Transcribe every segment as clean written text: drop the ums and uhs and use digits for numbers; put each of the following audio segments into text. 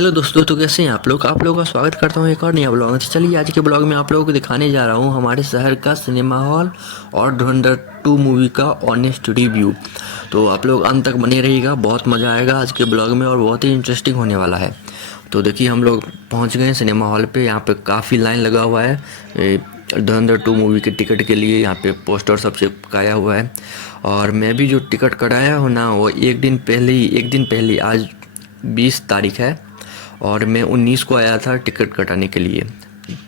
Hello दोस्तों, तो कैसे हैं आप लोगों का स्वागत करता हूं एक और नया ब्लॉग में। तो चलिए आज के ब्लॉग में आप लोगों को दिखाने जा रहा हूं हमारे शहर का सिनेमा हॉल और धुरंधर 2 मूवी का ऑनेस्ट रिव्यू। तो आप लोग अंत तक बने रहिएगा, बहुत मज़ा आएगा आज के ब्लॉग में और बहुत ही इंटरेस्टिंग होने वाला है। तो देखिए हम लोग पहुंच गए हैं सिनेमा हॉल पे। यहाँ पे काफ़ी लाइन लगा हुआ है धुरंधर 2 मूवी के टिकट के लिए। यहाँ पे पोस्टर सब चिपकाया हुआ है और मैं भी जो टिकट कराया हूँ ना, वो एक दिन पहले आज 20 तारीख है और मैं 19 को आया था टिकट कटाने के लिए।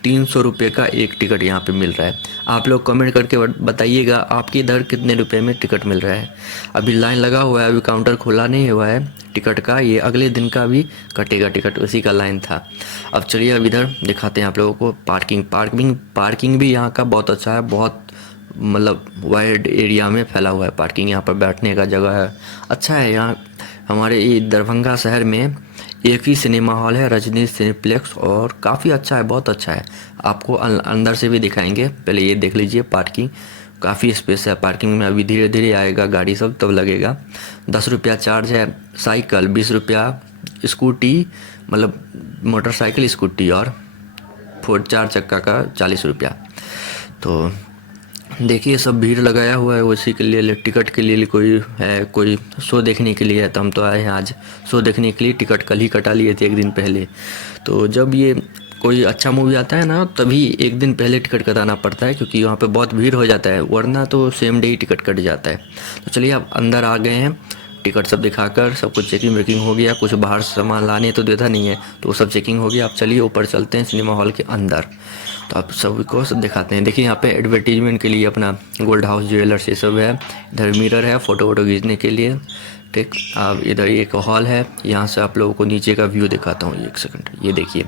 300 रुपये का एक टिकट यहाँ पे मिल रहा है। आप लोग कमेंट करके बताइएगा आपके इधर कितने रुपए में टिकट मिल रहा है। अभी लाइन लगा हुआ है, अभी काउंटर खुला नहीं हुआ है टिकट का। ये अगले दिन का भी कटेगा टिकट, उसी का लाइन था। अब चलिए अब इधर दिखाते हैं आप लोगों को पार्किंग भी यहाँ का बहुत अच्छा है। बहुत मतलब वाइड एरिया में फैला हुआ है पार्किंग। यहाँ पर बैठने का जगह है, अच्छा है। यहाँ हमारे ये दरभंगा शहर में एक ही सिनेमा हॉल है, रजनी सिनेप्लेक्स, और काफ़ी अच्छा है, बहुत अच्छा है। आपको अंदर से भी दिखाएंगे, पहले ये देख लीजिए। पार्किंग काफ़ी स्पेस है पार्किंग में। अभी धीरे धीरे आएगा गाड़ी सब तब लगेगा। 10 रुपया चार्ज है साइकिल, 20 रुपया स्कूटी, मतलब मोटरसाइकिल स्कूटी, और 4 चक्का का 40 रुपया। तो देखिए सब भीड़ लगाया हुआ है उसी के लिए, टिकट के लिए। कोई है, कोई शो देखने के लिए है। तो हम तो आए हैं आज शो देखने के लिए। टिकट कल ही कटा लिए थे एक दिन पहले। तो जब ये कोई अच्छा मूवी आता है ना, तभी एक दिन पहले टिकट कटाना पड़ता है, क्योंकि वहाँ पे बहुत भीड़ हो जाता है, वरना तो सेम डे ही टिकट कट जाता है। तो चलिए अब अंदर आ गए हैं। टिकट सब दिखाकर सब कुछ चेकिंग वेकिंग हो गया। कुछ बाहर सामान लाने तो देता नहीं है, तो वो सब चेकिंग हो गया। अब चलिए ऊपर चलते हैं सिनेमा हॉल के अंदर, तो आप सबको सब दिखाते हैं। देखिए यहाँ पे एडवर्टीजमेंट के लिए अपना गोल्ड हाउस ज्वेलर्स ये सब है। इधर मिरर है फ़ोटो वोटो खींचने के लिए, ठीक। अब इधर एक हॉल है, यहाँ से आप लोगों को नीचे का व्यू दिखाता हूँ। एक सेकंड, ये देखिए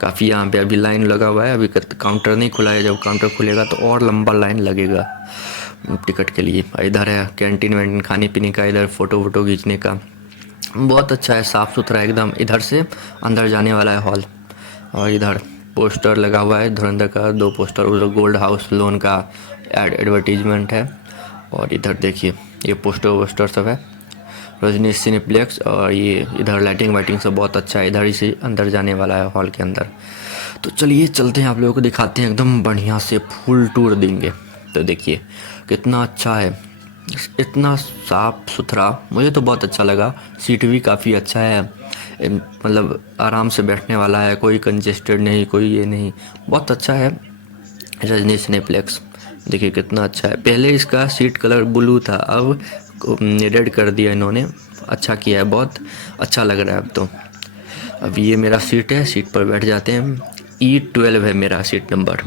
काफ़ी यहाँ पे अभी लाइन लगा हुआ है। अभी काउंटर नहीं खुला है, जब काउंटर खुलेगा तो और लंबा लाइन लगेगा टिकट के लिए। इधर है कैंटीन वैंटीन खाने पीने का, इधर फ़ोटो वोटो खींचने का। बहुत अच्छा है, साफ़ सुथरा एकदम। इधर से अंदर जाने वाला है हॉल, और इधर पोस्टर लगा हुआ है धुरंधर का, 2 पोस्टर। उधर गोल्ड हाउस लोन का एडवर्टीजमेंट है, और इधर देखिए ये पोस्टर वोस्टर सब है, रजनी सिनेप्लेक्स। और ये इधर लाइटिंग वाइटिंग सब बहुत अच्छा है। इधर ही से अंदर जाने वाला है हॉल के अंदर। तो चलिए चलते हैं, आप लोगों को दिखाते हैं, एकदम बढ़िया से फुल टूर देंगे। तो देखिए कितना अच्छा है, इतना साफ़ सुथरा, मुझे तो बहुत अच्छा लगा। सीट भी काफ़ी अच्छा है, मतलब आराम से बैठने वाला है, कोई कंजेस्टेड नहीं, कोई ये नहीं, बहुत अच्छा है। रजनी सिनेप्लेक्स देखिए कितना अच्छा है। पहले इसका सीट कलर ब्लू था, अब रेड कर दिया इन्होंने, अच्छा किया है, बहुत अच्छा लग रहा है अब तो। अब ये मेरा सीट है, सीट पर बैठ जाते हैं। E12 है मेरा सीट नंबर।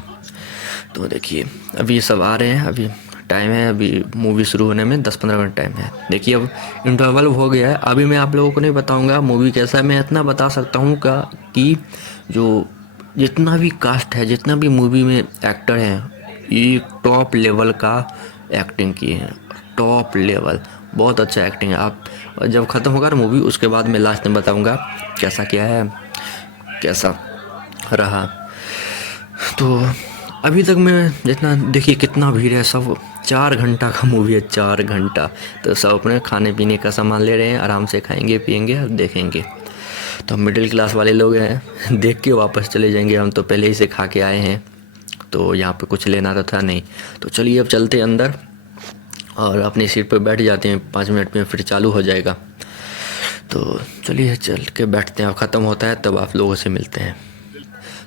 तो देखिए अभी सब आ रहे हैं, अभी टाइम है, अभी मूवी शुरू होने में 10-15 मिनट टाइम है। देखिए अब इंटरवल हो गया है। अभी मैं आप लोगों को नहीं बताऊंगा मूवी कैसा है, मैं इतना बता सकता हूँ कि जो जितना भी कास्ट है, जितना भी मूवी में एक्टर हैं, ये टॉप लेवल का एक्टिंग किए हैं, टॉप लेवल, बहुत अच्छा एक्टिंग है। आप जब ख़त्म होगा ना मूवी, उसके बाद मैं लास्ट में बताऊँगा कैसा क्या है, कैसा रहा। तो अभी तक मैं जितना, देखिए कितना भीड़ है, सब 4 घंटा का मूवी है, 4 घंटा। तो सब अपने खाने पीने का सामान ले रहे हैं, आराम से खाएंगे पिएंगे और देखेंगे। तो हम मिडिल क्लास वाले लोग हैं, देख के वापस चले जाएंगे। हम तो पहले ही से खा के आए हैं, तो यहाँ पे कुछ लेना तो था नहीं। तो चलिए अब चलते हैं अंदर और अपनी सीट पर बैठ जाते हैं। 5 मिनट में फिर चालू हो जाएगा। तो चलिए चल के बैठते हैं, अब ख़त्म होता है तब आप लोगों से मिलते हैं।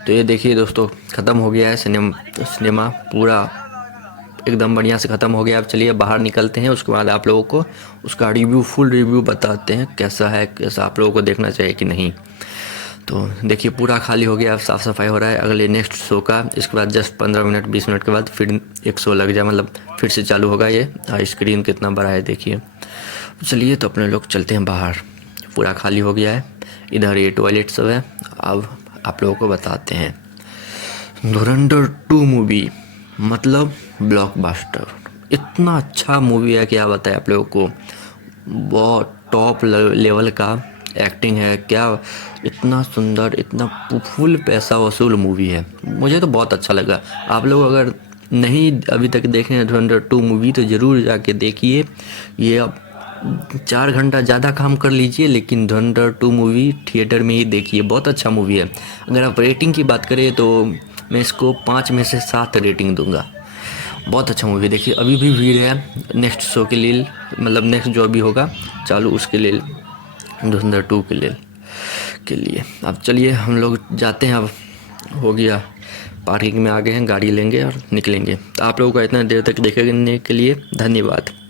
तो ये देखिए दोस्तों ख़त्म हो गया है सिनेमा पूरा एकदम बढ़िया से ख़त्म हो गया। अब चलिए बाहर निकलते हैं, उसके बाद आप लोगों को उसका फुल रिव्यू बताते हैं कैसा है, कैसा आप लोगों को देखना चाहिए कि नहीं। तो देखिए पूरा खाली हो गया, अब साफ़ सफाई हो रहा है अगले नेक्स्ट शो का। इसके बाद जस्ट 15 मिनट 20 मिनट के बाद फिर एक शो लग जाए, मतलब फिर से चालू होगा। ये स्क्रीन कितना बड़ा है देखिए। चलिए तो अपने लोग चलते हैं बाहर, पूरा खाली हो गया है। इधर ये टॉयलेट सब है। अब आप लोगों को बताते हैं धुरंधर 2 मूवी मतलब ब्लॉकबस्टर, इतना अच्छा मूवी है, क्या बताएं आप लोगों को। बहुत टॉप लेवल का एक्टिंग है, क्या इतना सुंदर, इतना फुल पैसा वसूल मूवी है। मुझे तो बहुत अच्छा लगा। आप लोग अगर नहीं अभी तक देखे हैं धुरंधर 2 मूवी, तो ज़रूर जाके देखिए। ये अब 4 घंटा ज़्यादा काम कर लीजिए, लेकिन धुरंधर 2 मूवी थिएटर में ही देखिए, बहुत अच्छा मूवी है। अगर आप रेटिंग की बात करें तो मैं इसको 5 में से 7 रेटिंग दूंगा। बहुत अच्छा मूवी, देखिए अभी भी भीड़ है नेक्स्ट शो के लिए, मतलब नेक्स्ट जो अभी होगा चालू उसके लिए, धुरंधर 2 के लिए। अब चलिए हम लोग जाते हैं, अब हो गया, पार्किंग में आ गए हैं, गाड़ी लेंगे और निकलेंगे। तो आप लोगों का इतना देर तक देखने के लिए धन्यवाद।